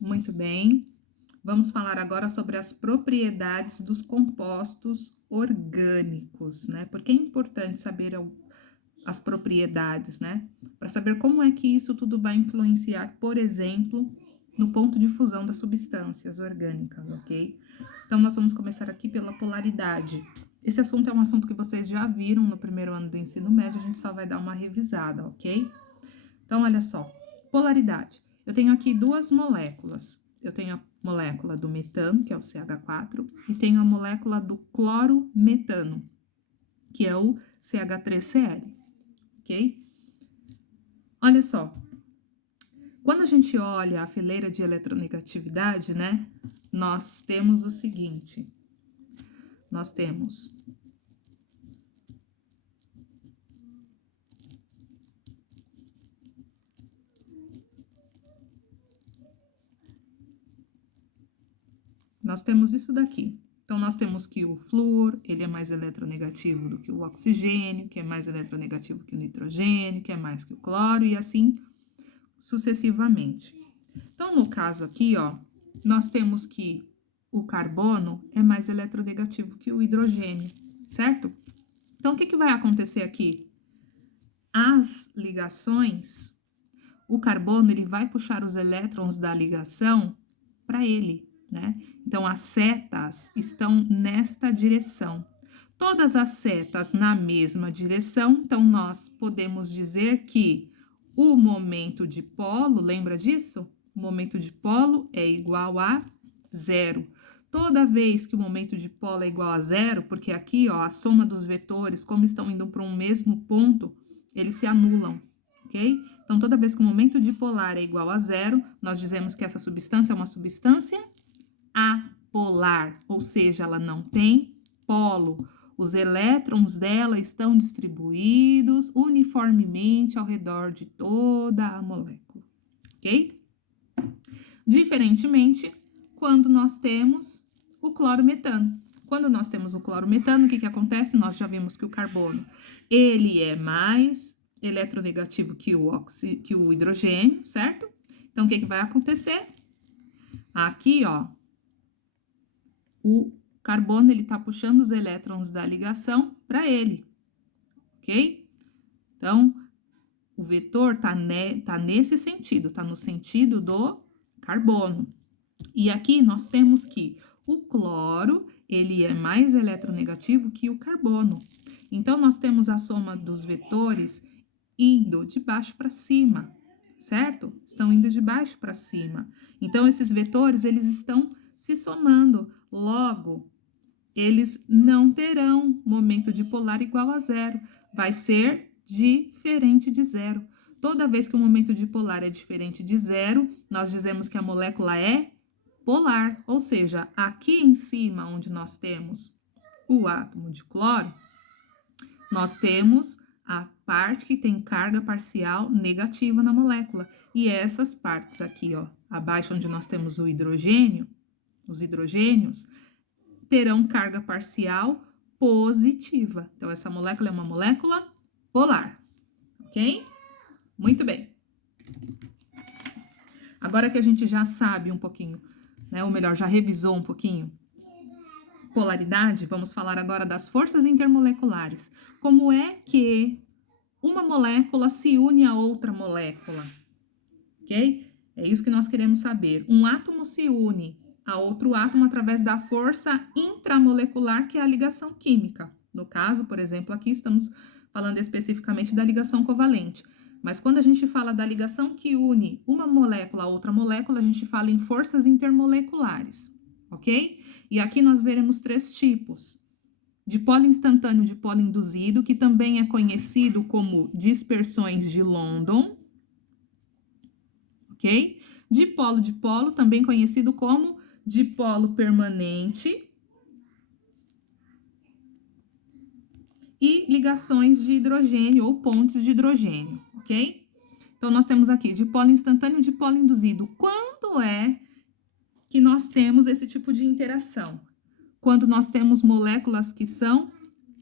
Muito bem. Vamos falar agora sobre as propriedades dos compostos orgânicos, né? Porque é importante saber as propriedades, né? Para saber como é que isso tudo vai influenciar, por exemplo, no ponto de fusão das substâncias orgânicas, ok? Então, nós vamos começar aqui pela polaridade. Esse assunto é um assunto que vocês já viram no primeiro ano do ensino médio, a gente só vai dar uma revisada, ok? Então, olha só, polaridade. Eu tenho aqui duas moléculas. Eu tenho a molécula do metano, que é o CH4, e tenho a molécula do clorometano, que é o CH3Cl, ok? Olha só, quando a gente olha a fileira de eletronegatividade, né, nós temos o seguinte, nós temos isso daqui. Então, nós temos que o flúor, ele é mais eletronegativo do que o oxigênio, que é mais eletronegativo que o nitrogênio, que é mais que o cloro, e assim sucessivamente. Então, no caso aqui, ó, nós temos que o carbono é mais eletronegativo que o hidrogênio, certo? Então, o que que vai acontecer aqui? As ligações, o carbono, ele vai puxar os elétrons da ligação para ele, né? Então, as setas estão nesta direção. Todas as setas na mesma direção, então nós podemos dizer que o momento de polo, lembra disso? O momento de polo é igual a zero. Toda vez que o momento de polo é igual a zero, porque aqui, ó, a soma dos vetores, como estão indo para um mesmo ponto, eles se anulam, ok? Então, toda vez que o momento dipolar é igual a zero, nós dizemos que essa substância é uma substância apolar, ou seja, ela não tem polo. Os elétrons dela estão distribuídos uniformemente ao redor de toda a molécula, ok? Diferentemente, quando nós temos o clorometano. Quando nós temos o clorometano, o que que acontece? Nós já vimos que o carbono, ele é mais eletronegativo que o hidrogênio, certo? Então, o que que vai acontecer? Aqui, ó, o carbono, ele tá puxando os elétrons da ligação para ele, ok? Então, o vetor tá nesse sentido, tá no sentido do carbono. E aqui nós temos que o cloro, ele é mais eletronegativo que o carbono. Então, nós temos a soma dos vetores indo de baixo para cima, certo? Estão indo de baixo para cima. Então, esses vetores, eles estão se somando. Logo, eles não terão momento dipolar igual a zero. Vai ser diferente de zero. Toda vez que o momento dipolar é diferente de zero, nós dizemos que a molécula é polar. Ou seja, aqui em cima, onde nós temos o átomo de cloro, nós temos a parte que tem carga parcial negativa na molécula. E essas partes aqui, ó, abaixo onde nós temos o hidrogênio, os hidrogênios, terão carga parcial positiva. Então, essa molécula é uma molécula polar, ok? Muito bem. Agora que a gente já sabe um pouquinho, né, ou melhor, já revisou um pouquinho polaridade, vamos falar agora das forças intermoleculares. Como é que uma molécula se une a outra molécula, ok? É isso que nós queremos saber. Um átomo se une a outro átomo através da força intramolecular, que é a ligação química. No caso, por exemplo, aqui estamos falando especificamente da ligação covalente. Mas quando a gente fala da ligação que une uma molécula a outra molécula, a gente fala em forças intermoleculares, ok? E aqui nós veremos três tipos. Dipolo instantâneo, dipolo induzido, que também é conhecido como dispersões de London, ok? Dipolo, também conhecido como dipolo permanente. E ligações de hidrogênio ou pontes de hidrogênio, ok? Então, nós temos aqui dipolo instantâneo e dipolo induzido. Quando é que nós temos esse tipo de interação? Quando nós temos moléculas que são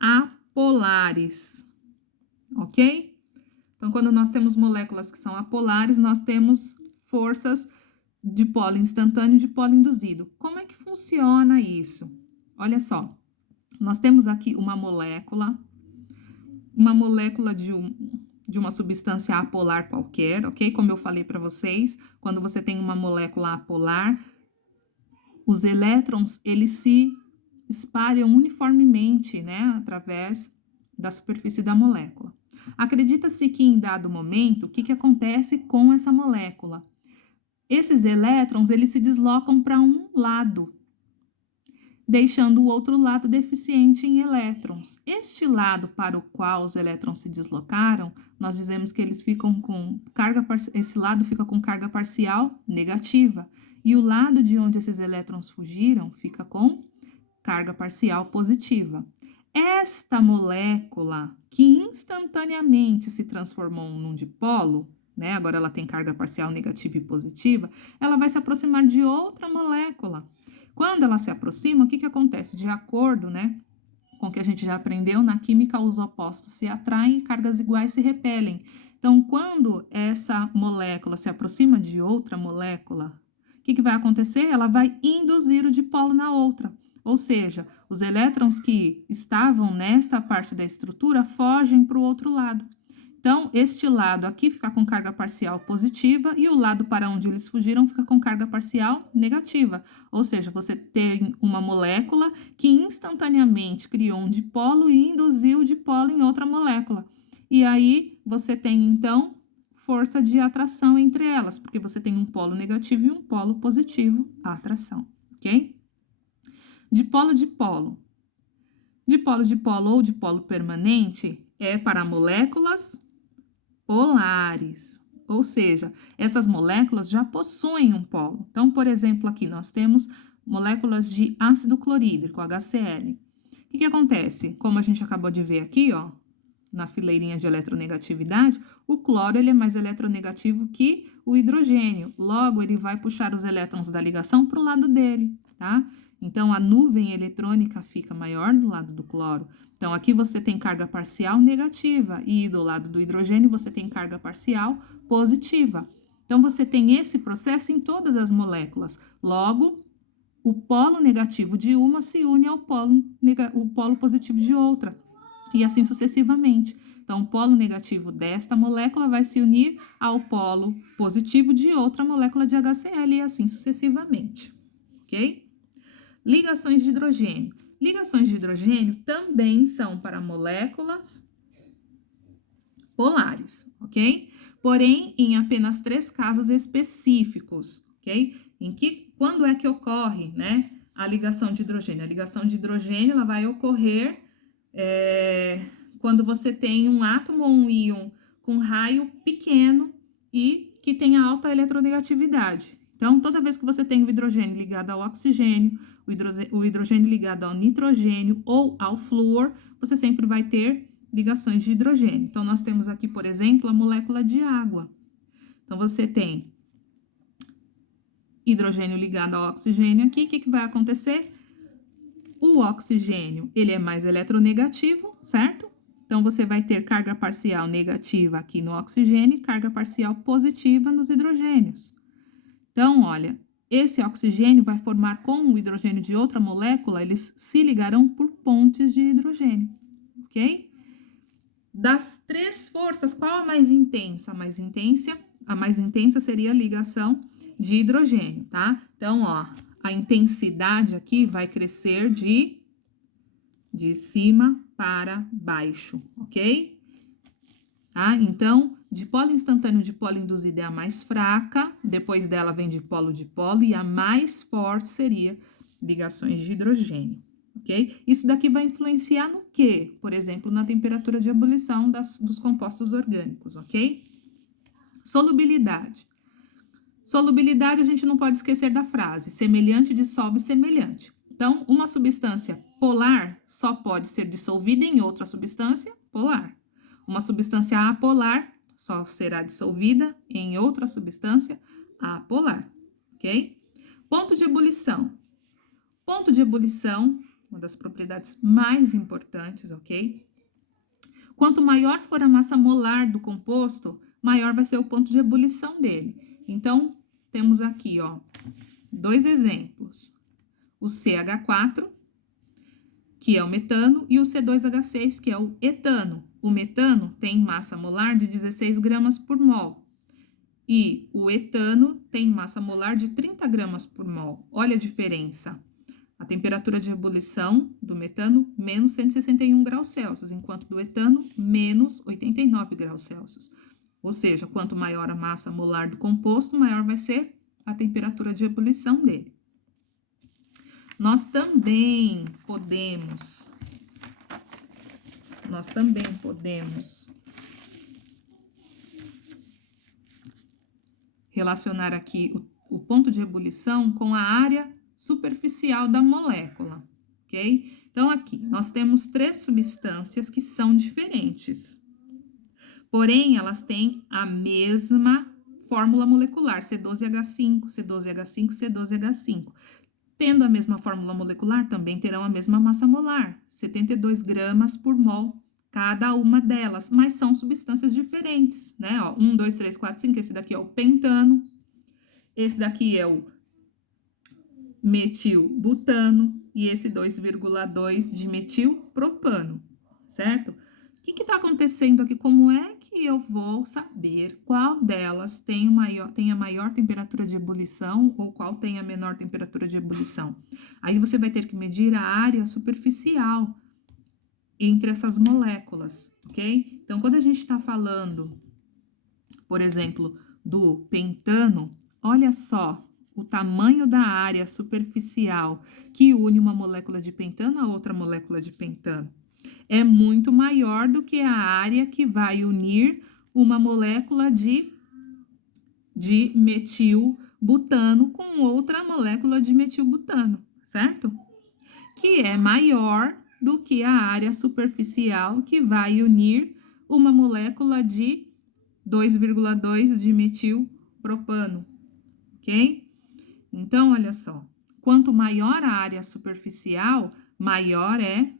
apolares, ok? Então, quando nós temos moléculas que são apolares, nós temos forças de polo instantâneo e de polo induzido. Como é que funciona isso? Olha só, nós temos aqui uma molécula de uma substância apolar qualquer, ok? Como eu falei para vocês, quando você tem uma molécula apolar, os elétrons, eles se espalham uniformemente, né, através da superfície da molécula. Acredita-se que em dado momento, o que acontece com essa molécula? Esses elétrons, eles se deslocam para um lado, deixando o outro lado deficiente em elétrons. Este lado para o qual os elétrons se deslocaram, nós dizemos que eles ficam com esse lado fica com carga parcial negativa, e o lado de onde esses elétrons fugiram fica com carga parcial positiva. Esta molécula que instantaneamente se transformou num dipolo, né, agora ela tem carga parcial negativa e positiva, ela vai se aproximar de outra molécula. Quando ela se aproxima, o que acontece? De acordo, né, com o que a gente já aprendeu na química, os opostos se atraem e cargas iguais se repelem. Então, quando essa molécula se aproxima de outra molécula, o que vai acontecer? Ela vai induzir o dipolo na outra. Ou seja, os elétrons que estavam nesta parte da estrutura fogem para o outro lado. Então, este lado aqui fica com carga parcial positiva e o lado para onde eles fugiram fica com carga parcial negativa. Ou seja, você tem uma molécula que instantaneamente criou um dipolo e induziu o dipolo em outra molécula. E aí, você tem, então, força de atração entre elas, porque você tem um polo negativo e um polo positivo, a atração, ok? Dipolo-dipolo. Dipolo-dipolo ou dipolo permanente é para moléculas polares, ou seja, essas moléculas já possuem um polo. Então, por exemplo, aqui nós temos moléculas de ácido clorídrico, HCl. O que acontece? Como a gente acabou de ver aqui, ó, na fileirinha de eletronegatividade, o cloro ele é mais eletronegativo que o hidrogênio. Logo, ele vai puxar os elétrons da ligação para o lado dele, tá? Então, a nuvem eletrônica fica maior do lado do cloro. Então, aqui você tem carga parcial negativa e do lado do hidrogênio você tem carga parcial positiva. Então, você tem esse processo em todas as moléculas. Logo, o polo negativo de uma se une ao polo positivo de outra, e assim sucessivamente. Então, o polo negativo desta molécula vai se unir ao polo positivo de outra molécula de HCl e assim sucessivamente, ok? Ligações de hidrogênio. Ligações de hidrogênio também são para moléculas polares, ok? Porém, em apenas 3 casos específicos, ok? Quando é que ocorre, né, a ligação de hidrogênio? A ligação de hidrogênio, ela vai ocorrer quando você tem um átomo ou um íon com raio pequeno e que tenha alta eletronegatividade. Então, toda vez que você tem o hidrogênio ligado ao oxigênio, o hidrogênio ligado ao nitrogênio ou ao flúor, você sempre vai ter ligações de hidrogênio. Então, nós temos aqui, por exemplo, a molécula de água. Então, você tem hidrogênio ligado ao oxigênio aqui. O que vai acontecer? O oxigênio, ele é mais eletronegativo, certo? Então, você vai ter carga parcial negativa aqui no oxigênio e carga parcial positiva nos hidrogênios. Então, olha, esse oxigênio vai formar com o hidrogênio de outra molécula, eles se ligarão por pontes de hidrogênio, ok? Das 3 forças, qual a mais intensa? A mais intensa seria a ligação de hidrogênio, tá? Então, ó, a intensidade aqui vai crescer de cima para baixo, ok? Tá? Então, dipolo instantâneo, dipolo induzido é a mais fraca, depois dela vem dipolo, e a mais forte seria ligações de hidrogênio, ok? Isso daqui vai influenciar no quê? Por exemplo, na temperatura de ebulição dos compostos orgânicos, ok? Solubilidade. Solubilidade, a gente não pode esquecer da frase, semelhante dissolve semelhante. Então, uma substância polar só pode ser dissolvida em outra substância polar. Uma substância apolar só será dissolvida em outra substância apolar, ok? Ponto de ebulição. Ponto de ebulição, uma das propriedades mais importantes, ok? Quanto maior for a massa molar do composto, maior vai ser o ponto de ebulição dele. Então, temos aqui, ó, 2 exemplos. O CH4, que é o metano, e o C2H6, que é o etano. O metano tem massa molar de 16 gramas por mol. E o etano tem massa molar de 30 gramas por mol. Olha a diferença. A temperatura de ebulição do metano, menos 161 graus Celsius, enquanto do etano, menos 89 graus Celsius. Ou seja, quanto maior a massa molar do composto, maior vai ser a temperatura de ebulição dele. Nós também podemos relacionar aqui o ponto de ebulição com a área superficial da molécula, ok? Então, aqui, nós temos 3 substâncias que são diferentes. Porém, elas têm a mesma fórmula molecular, C12H5, C12H5, C12H5. Tendo a mesma fórmula molecular, também terão a mesma massa molar, 72 gramas por mol, cada uma delas, mas são substâncias diferentes, né? Ó, 1, 2, 3, 4, 5, esse daqui é o pentano, esse daqui é o metilbutano e esse 2,2 de metilpropano, certo? O que está acontecendo aqui? Como é que eu vou saber qual delas tem a maior temperatura de ebulição ou qual tem a menor temperatura de ebulição? Aí você vai ter que medir a área superficial entre essas moléculas, ok? Então, quando a gente está falando, por exemplo, do pentano, olha só o tamanho da área superficial que une uma molécula de pentano a outra molécula de pentano. É muito maior do que a área que vai unir uma molécula de metilbutano com outra molécula de metilbutano, certo? Que é maior do que a área superficial que vai unir uma molécula de 2,2 de metilpropano, ok? Então, olha só, quanto maior a área superficial, maior é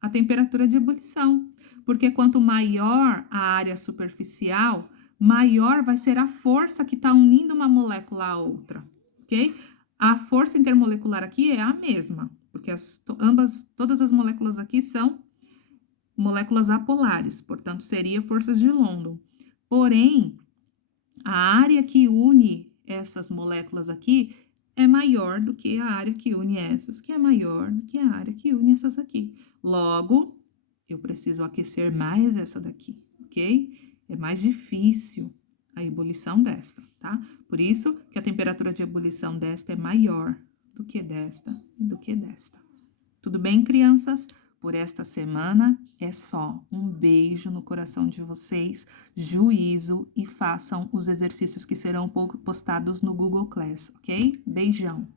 a temperatura de ebulição, porque quanto maior a área superficial, maior vai ser a força que está unindo uma molécula à outra, ok? A força intermolecular aqui é a mesma, porque todas as moléculas aqui são moléculas apolares, portanto, seria forças de London. Porém, a área que une essas moléculas aqui é maior do que a área que une essas, que é maior do que a área que une essas aqui. Logo, eu preciso aquecer mais essa daqui, ok? É mais difícil a ebulição desta, tá? Por isso que a temperatura de ebulição desta é maior do que desta e do que desta. Tudo bem, crianças? Por esta semana é só. Um beijo no coração de vocês, juízo e façam os exercícios que serão postados no Google Class, ok? Beijão!